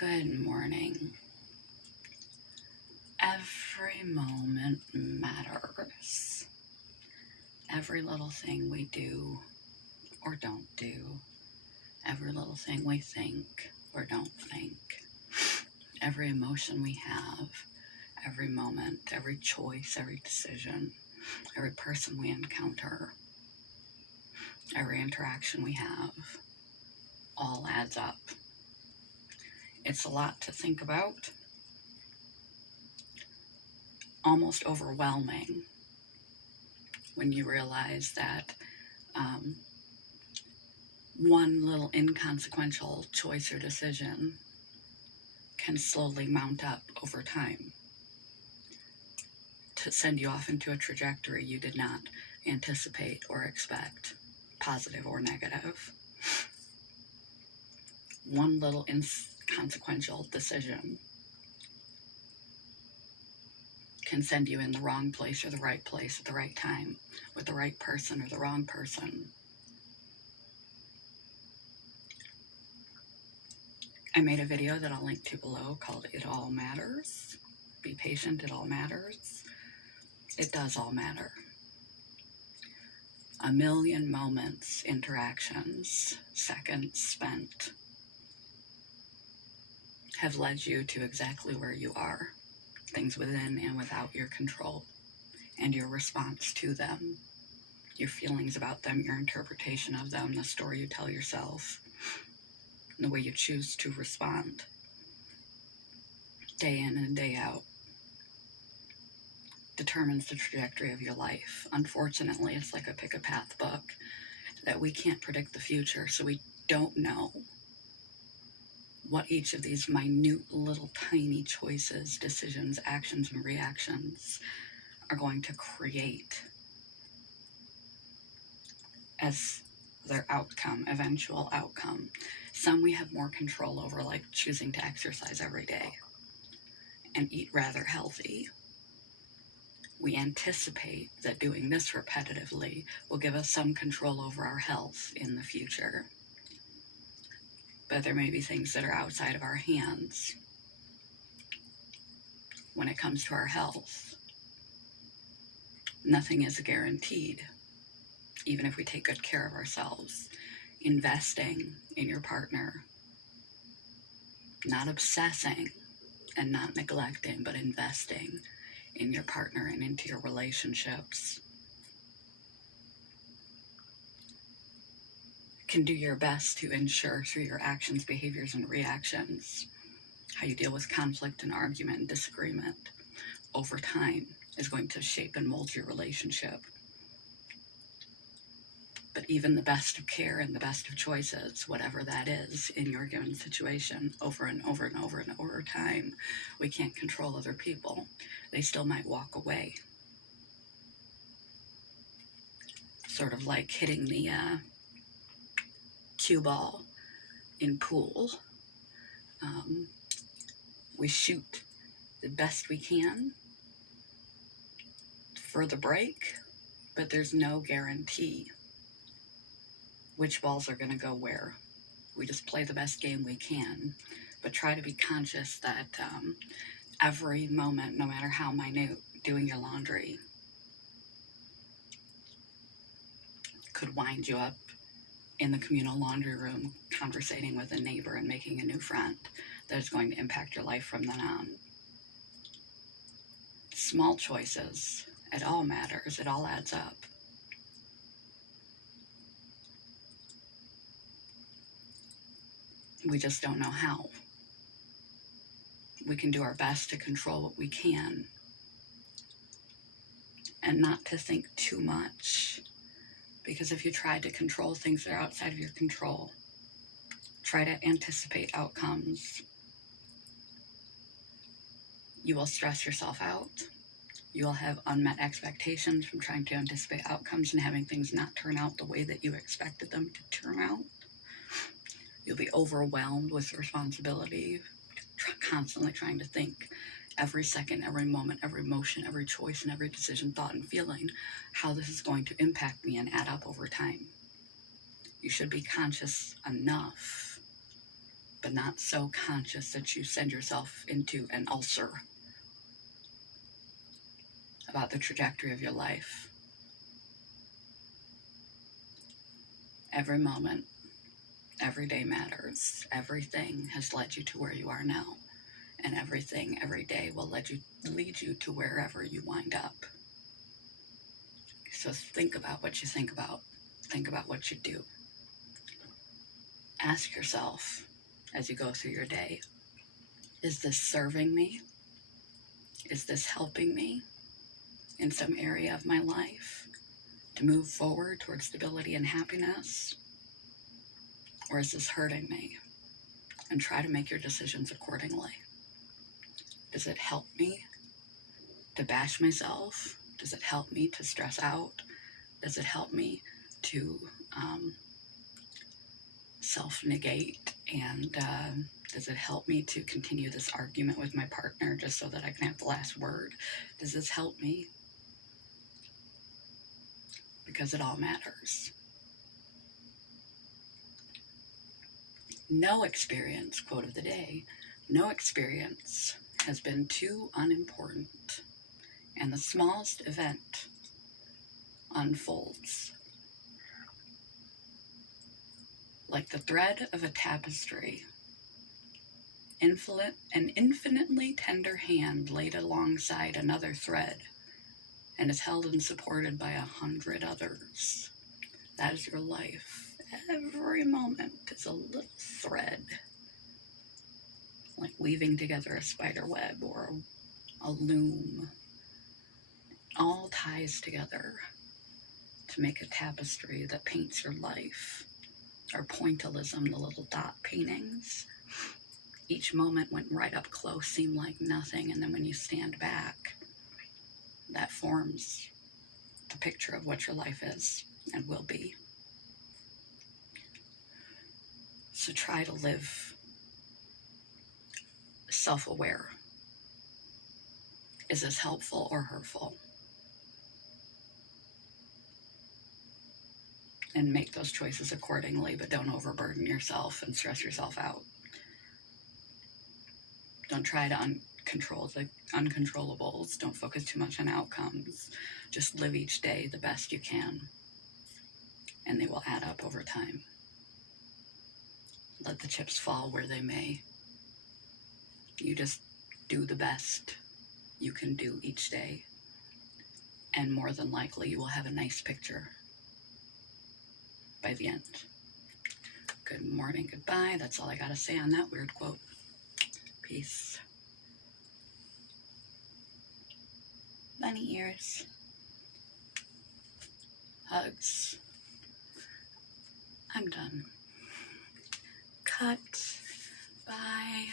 Good morning. Every moment matters. Every little thing we do or don't do, every little thing we think or don't think, every emotion we have, every moment, every choice, every decision, every person we encounter, every interaction we have, all adds up. It's a lot to think about, almost overwhelming when you realize that one little inconsequential choice or decision can slowly mount up over time to send you off into a trajectory you did not anticipate or expect, positive or negative. One little inconsequential decision can send you in the wrong place or the right place at the right time, with the right person or the wrong person. I made a video that I'll link to below called It All Matters. Be patient, it all matters. It does all matter. A million moments, interactions, seconds spent have led you to exactly where you are, things within and without your control, and your response to them, your feelings about them, your interpretation of them, the story you tell yourself, and the way you choose to respond, day in and day out, determines the trajectory of your life. Unfortunately, it's like a pick a path book that we can't predict the future, so we don't know what each of these minute little tiny choices, decisions, actions, and reactions are going to create as their outcome, eventual outcome. Some we have more control over, like choosing to exercise every day and eat rather healthy. We anticipate that doing this repetitively will give us some control over our health in the future. But there may be things that are outside of our hands when it comes to our health. Nothing is guaranteed, even if we take good care of ourselves. Investing in your partner, not obsessing and not neglecting, but investing in your partner and into your relationships. Can do your best to ensure through your actions, behaviors, and reactions how you deal with conflict and argument and disagreement over time is going to shape and mold your relationship. But even the best of care and the best of choices, whatever that is in your given situation, over and over and over and over time, we can't control other people. They still might walk away. Sort of like hitting the cue ball in pool. We shoot the best we can for the break, but there's no guarantee which balls are going to go where. We just play the best game we can, but try to be conscious that every moment, no matter how minute, doing your laundry could wind you up in the communal laundry room, conversating with a neighbor and making a new friend that is going to impact your life from then on. Small choices, it all matters, it all adds up. We just don't know how. We can do our best to control what we can and not to think too much. Because if you try to control things that are outside of your control, try to anticipate outcomes, you will stress yourself out. You will have unmet expectations from trying to anticipate outcomes and having things not turn out the way that you expected them to turn out. You'll be overwhelmed with responsibility, constantly trying to think every second, every moment, every emotion, every choice, and every decision, thought, and feeling, how this is going to impact me and add up over time. You should be conscious enough but not so conscious that you send yourself into an ulcer about the trajectory of your life. Every moment, every day matters. Everything has led you to where you are now, and everything every day will lead you to wherever you wind up. So think about what you think about. Think about what you do. Ask yourself as you go through your day, is this serving me? Is this helping me in some area of my life to move forward towards stability and happiness? Or is this hurting me? And try to make your decisions accordingly. Does it help me to bash myself? Does it help me to stress out? Does it help me to self-negate? And does it help me to continue this argument with my partner just so that I can have the last word? Does this help me? Because it all matters. No experience, quote of the day, no experience has been too unimportant, and the smallest event unfolds like the thread of a tapestry. An infinitely tender hand laid alongside another thread and is held and supported by 100 others. That is your life. Every moment is a little thread, like weaving together a spider web or a loom. All ties together to make a tapestry that paints your life. Or pointillism, the little dot paintings. Each moment went right up close, seemed like nothing, and then when you stand back, that forms the picture of what your life is and will be. So try to live self-aware. Is this helpful or hurtful? And make those choices accordingly, but don't overburden yourself and stress yourself out. Don't try to control the uncontrollables. Don't focus too much on outcomes. Just live each day the best you can, and they will add up over time. Let the chips fall where they may. You just do the best you can do each day, and more than likely you will have a nice picture by the end. Good morning, goodbye. That's all I gotta say on that weird quote. Peace. Bunny ears. Hugs. I'm done. Cut. Bye.